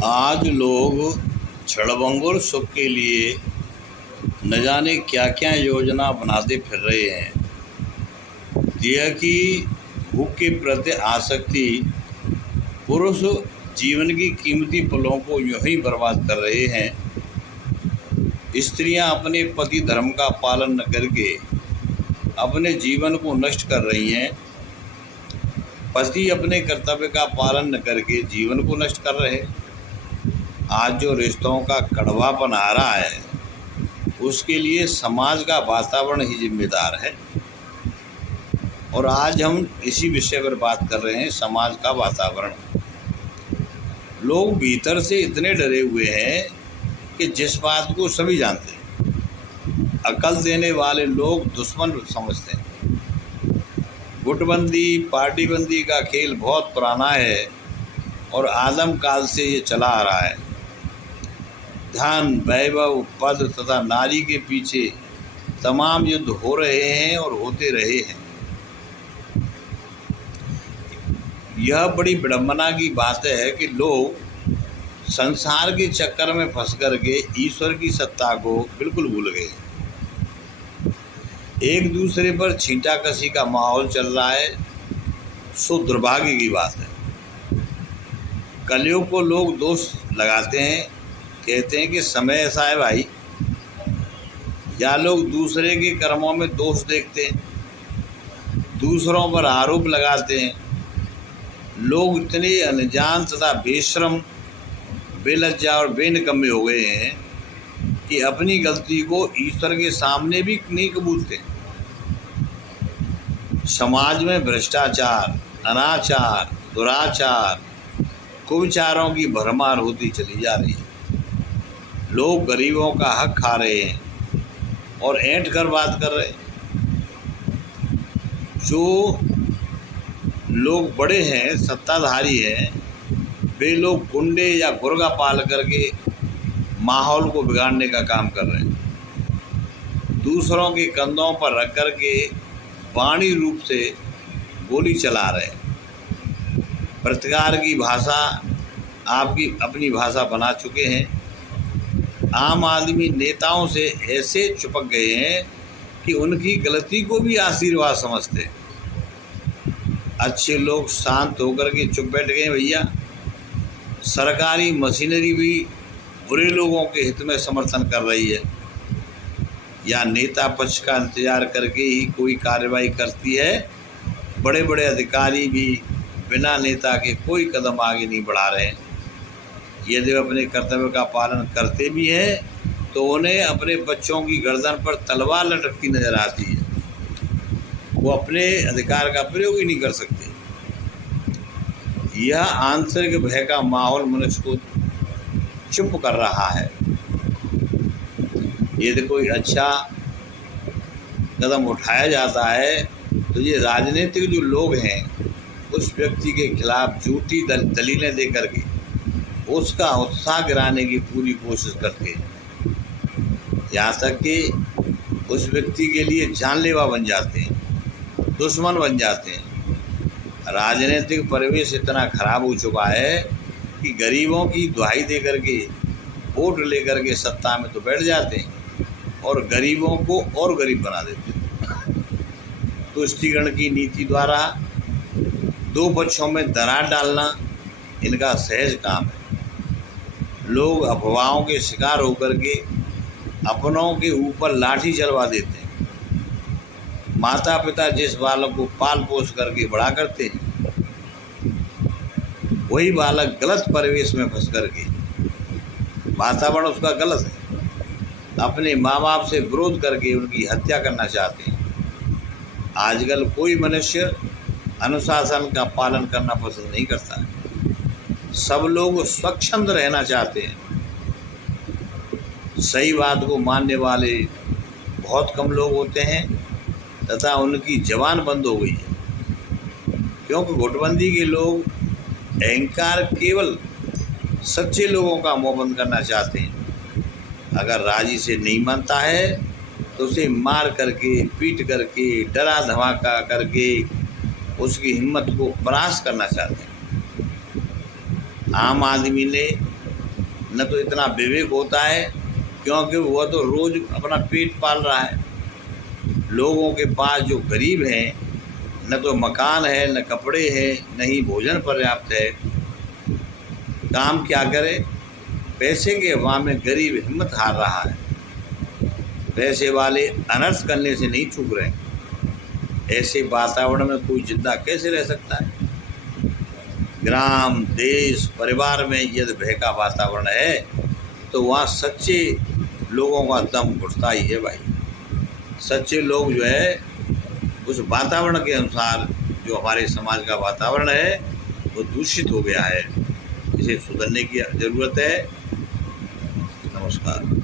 आज लोग क्षणभंगुर सुख के लिए न जाने क्या क्या योजना बनाते फिर रहे हैं। यह कि भूख के प्रति आसक्ति पुरुष जीवन की कीमती पलों को यूं ही बर्बाद कर रहे हैं। स्त्रियां अपने पति धर्म का पालन न करके अपने जीवन को नष्ट कर रही हैं। पति अपने कर्तव्य का पालन न करके जीवन को नष्ट कर रहे हैं। आज जो रिश्तों का कड़वापन आ रहा है उसके लिए समाज का वातावरण ही जिम्मेदार है। और आज हम इसी विषय पर बात कर रहे हैं, समाज का वातावरण। लोग भीतर से इतने डरे हुए हैं कि जिस बात को सभी जानते हैं, अकल देने वाले लोग दुश्मन समझते हैं। गुटबंदी पार्टीबंदी का खेल बहुत पुराना है और आदम काल से ये चला आ रहा है। धन वैभव पद तथा नारी के पीछे तमाम युद्ध हो रहे हैं और होते रहे हैं। यह बड़ी विडंबना की बात है कि लोग संसार के चक्कर में फंस करके ईश्वर की सत्ता को बिल्कुल भूल गए। एक दूसरे पर छींटाकशी का माहौल चल रहा है, सो दुर्भाग्य की बात है। कलयुग को लोग दोष लगाते हैं, कहते हैं कि समय ऐसा है भाई, या लोग दूसरे के कर्मों में दोष देखते हैं, दूसरों पर आरोप लगाते हैं। लोग इतने अनजान तथा बेशर्म, बेलज्जा और बेनकम्मे हो गए हैं कि अपनी गलती को ईश्वर के सामने भी नहीं कबूलते। समाज में भ्रष्टाचार, अनाचार, दुराचार, कुविचारों की भरमार होती चली जा रही है। लोग गरीबों का हक खा रहे हैं और ऐंठ कर बात कर रहे हैं। जो लोग बड़े हैं, सत्ताधारी हैं, वे लोग गुंडे या गुर्गा पाल करके माहौल को बिगाड़ने का काम कर रहे हैं। दूसरों के कंधों पर रख कर के वाणी रूप से गोली चला रहे हैं। प्रतिकार की भाषा आपकी अपनी भाषा बना चुके हैं। आम आदमी नेताओं से ऐसे चिपक गए हैं कि उनकी गलती को भी आशीर्वाद समझते हैं। अच्छे लोग शांत होकर के चुप बैठ गए भैया। सरकारी मशीनरी भी बुरे लोगों के हित में समर्थन कर रही है, या नेता पक्ष का इंतजार करके ही कोई कार्रवाई करती है। बड़े बड़े अधिकारी भी बिना नेता के कोई कदम आगे नहीं बढ़ा रहे हैं। यदि वे अपने कर्तव्य का पालन करते भी हैं तो उन्हें अपने बच्चों की गर्दन पर तलवार लटकती नजर आती है। वो अपने अधिकार का प्रयोग ही नहीं कर सकते। यह आंतरिक भय का माहौल मनुष्य को चुप कर रहा है। यदि कोई अच्छा कदम उठाया जाता है तो ये राजनीतिक जो लोग हैं उस व्यक्ति के खिलाफ झूठी दलीलें दे करके उसका उत्साह गिराने की पूरी कोशिश करते हैं। यहाँ तक कि उस व्यक्ति के लिए जानलेवा बन जाते हैं, दुश्मन बन जाते हैं। राजनीतिक परिवेश इतना खराब हो चुका है कि गरीबों की दुहाई दे करके वोट लेकर के सत्ता में तो बैठ जाते हैं और गरीबों को और गरीब बना देते हैं। तुष्टीकरण की नीति द्वारा दो पक्षों में दरार डालना इनका सहज काम है। लोग अफवाहों के शिकार होकर के अपनों के ऊपर लाठी चलवा देते हैं। माता पिता जिस बालक को पाल पोस करके बड़ा करते हैं, वही बालक गलत परिवेश में फंस करके, वातावरण उसका गलत है, अपने माँ बाप से विरोध करके उनकी हत्या करना चाहते हैं। आजकल कोई मनुष्य अनुशासन का पालन करना पसंद नहीं करता है। सब लोग स्वच्छंद रहना चाहते हैं। सही बात को मानने वाले बहुत कम लोग होते हैं तथा उनकी जबान बंद हो गई है, क्योंकि गुटबंदी के लोग अहंकार केवल सच्चे लोगों का मुंह बंद करना चाहते हैं। अगर राजी से नहीं मानता है तो उसे मार करके, पीट करके, डरा धमाका करके उसकी हिम्मत को परास्त करना चाहते हैं। आम आदमी ने न तो इतना विवेक होता है, क्योंकि वह तो रोज़ अपना पेट पाल रहा है। लोगों के पास जो गरीब हैं, न तो मकान है, न कपड़े हैं, न ही भोजन पर्याप्त है, काम क्या करे? पैसे के अभाव में गरीब हिम्मत हार रहा है। पैसे वाले अनर्थ करने से नहीं चूक रहे। ऐसे वातावरण में कोई जिंदा कैसे रह सकता है? ग्राम, देश, परिवार में यदि भय का वातावरण है तो वहाँ सच्चे लोगों का दम घुटता ही है भाई। सच्चे लोग जो है उस वातावरण के अनुसार, जो हमारे समाज का वातावरण है वो दूषित हो गया है, इसे सुधरने की ज़रूरत है। नमस्कार।